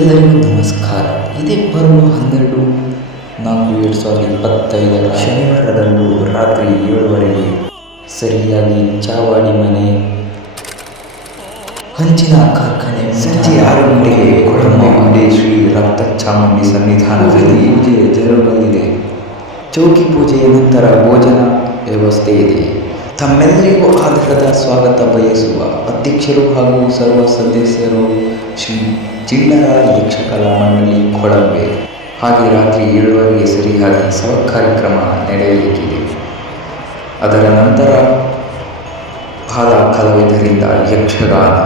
ಎಲ್ಲರಿಗೂ ನಮಸ್ಕಾರ. ಇದೇ ಬರುವ ಹನ್ನೆರಡು ನಾಲ್ಕು ಎರಡು ಸಾವಿರದ ಇಪ್ಪತ್ತೈದರ ಶನಿವಾರದಂದು ರಾತ್ರಿ ಏಳುವರೆಗೆ ಸರಿಯಾಗಿ ಚಾವಾಡಿ ಮನೆ ಹಂಚಿನ ಕಾರ್ಖಾನೆ ಸಂಜೆ ಆರು ಗಂಟೆಗೆ ಕೊಡಮ್ಮ ಮುಂದೆ ಶ್ರೀ ರಕ್ತ ಚಾಮುಂಡಿ ಸನ್ನಿಧಾನದಲ್ಲಿ ಪೂಜೆ ಜರುಗಲಿದೆ. ಚೌಕಿ ಪೂಜೆಯ ನಂತರ ಭೋಜನ ವ್ಯವಸ್ಥೆ ಇದೆ. ತಮ್ಮೆಲ್ಲರಿಗೂ ಆಧಾರದ ಸ್ವಾಗತ ಬಯಸುವ ಅಧ್ಯಕ್ಷರು ಹಾಗೂ ಸರ್ವ ಸದಸ್ಯರು ಶ್ರೀ ಜಿಲ್ಲಾ ಯಕ್ಷಕಲಾ ಮಂಡಳಿ ಕೊಳಂಬೆ ಹಾಗೆ ರಾತ್ರಿ ಏಳುವರೆಗೆ ಸರಿಯಾಗಿ ಸವ ಕಾರ್ಯಕ್ರಮ ನಡೆಯಲಿಕ್ಕಿದೆ. ಅದರ ನಂತರ ಬಾಲ ಕಲಾವಿದರಿಂದ ಯಕ್ಷಗಾನ.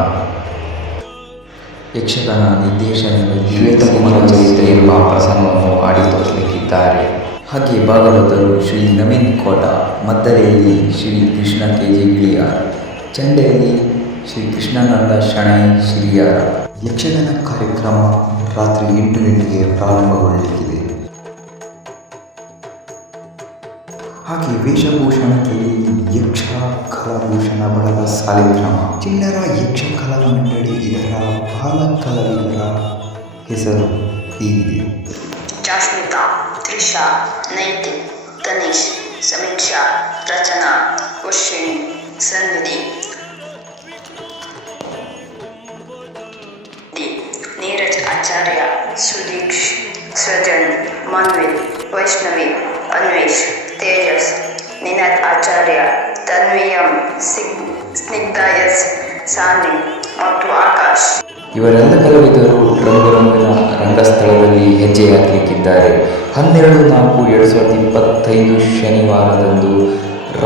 ಯಕ್ಷಗಾನ ನಿರ್ದೇಶನ ಶ್ವೇತಕುಮಾರ ಚರಿತ್ರೆ ಎಂಬ ಪ್ರಸಂಗವನ್ನು ಆಡಿ ತೋರಿಸಲಿಕ್ಕಿದ್ದಾರೆ. ಹಾಗೆ ಭಾಗವತರು ಶ್ರೀ ನವೀನ್ ಕೋಟ ಮದ್ದಲೆಯಲ್ಲಿ ಶ್ರೀ ಕೃಷ್ಣ ತೇಜಿ ಗಿಳಿಯಾರ್, ಚಂಡೆಯಲ್ಲಿ ಶ್ರೀ ಕೃಷ್ಣಾನಂದ ಶಣೈ ಶಿರಿಯಾರ. ಯಕ್ಷಗಾನ ಕಾರ್ಯಕ್ರಮ ರಾತ್ರಿ ಎಂಟು ಗಂಟೆಗೆ ಪ್ರಾರಂಭಗೊಳ್ಳಲಿಕ್ಕಿದೆ. ಹಾಗೆ ವೇಷಭೂಷಣದಲ್ಲಿ ಯಕ್ಷ, ಕಲಾಭೂಷಣ ಬಳಗ ಸಾಲಿಗ್ರಾಮ ಚಿಲ್ಲರ ಯಕ್ಷ ಕಲಾ ಮಂಡಳಿ ಇದರ ಬಾಲ ಕಲಾವಿದರ ಹೆಸರು ಹೀಗಿದೆ. ಜಾಸ್ಮಿತಾ ತ್ರಿಷಾ ನೈತಿನ್ ತನೀಶ್ ಸಮೀಕ್ಷಾ ರಚನಾ ವರ್ಷಿಣಿ ಸನ್ನಿಧಿ ದಿ- ನೀರಜ್ ಆಚಾರ್ಯ ಸುದೀಕ್ಷ್ ಸೃಜನ್ ಮನ್ವಿತ್ ವೈಷ್ಣವಿ ಅನ್ವೇಷ್ ತೇಜಸ್ ನಿನತ್ ಆಚಾರ್ಯ ತನ್ವಿಯಂ ಸಿಗ್ ಸ್ನಿಗ್ಧ ಎಸ್ ಸಾನಿ ಮತ್ತು ಆಕಾಶ್ ಇವರೆಲ್ಲ ಕಲಾವಿದರು ರಂಗುರಂಗಿನ ರಂಗಸ್ಥಳದಲ್ಲಿ ಹೆಜ್ಜೆ ಹಾಕಲಿಕ್ಕಿದ್ದಾರೆ. ಹನ್ನೆರಡು ನಾಲ್ಕು ಎರಡು ಸಾವಿರದ ಇಪ್ಪತ್ತೈದು ಶನಿವಾರದಂದು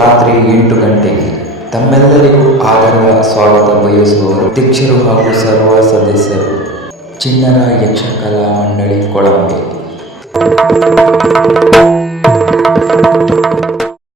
ರಾತ್ರಿ ಎಂಟು ಗಂಟೆಗೆ ತಮ್ಮೆಲ್ಲರಿಗೂ ಆಗರ ಸ್ವಾಗತ ಬಯಸುವವರು ಅಧ್ಯಕ್ಷರು ಹಾಗೂ ಸರ್ವ ಸದಸ್ಯರು. ಚಿನ್ನರ ಯಕ್ಷಕಲಾ ಮಂಡಳಿ ಕೊಳಂಬೆ.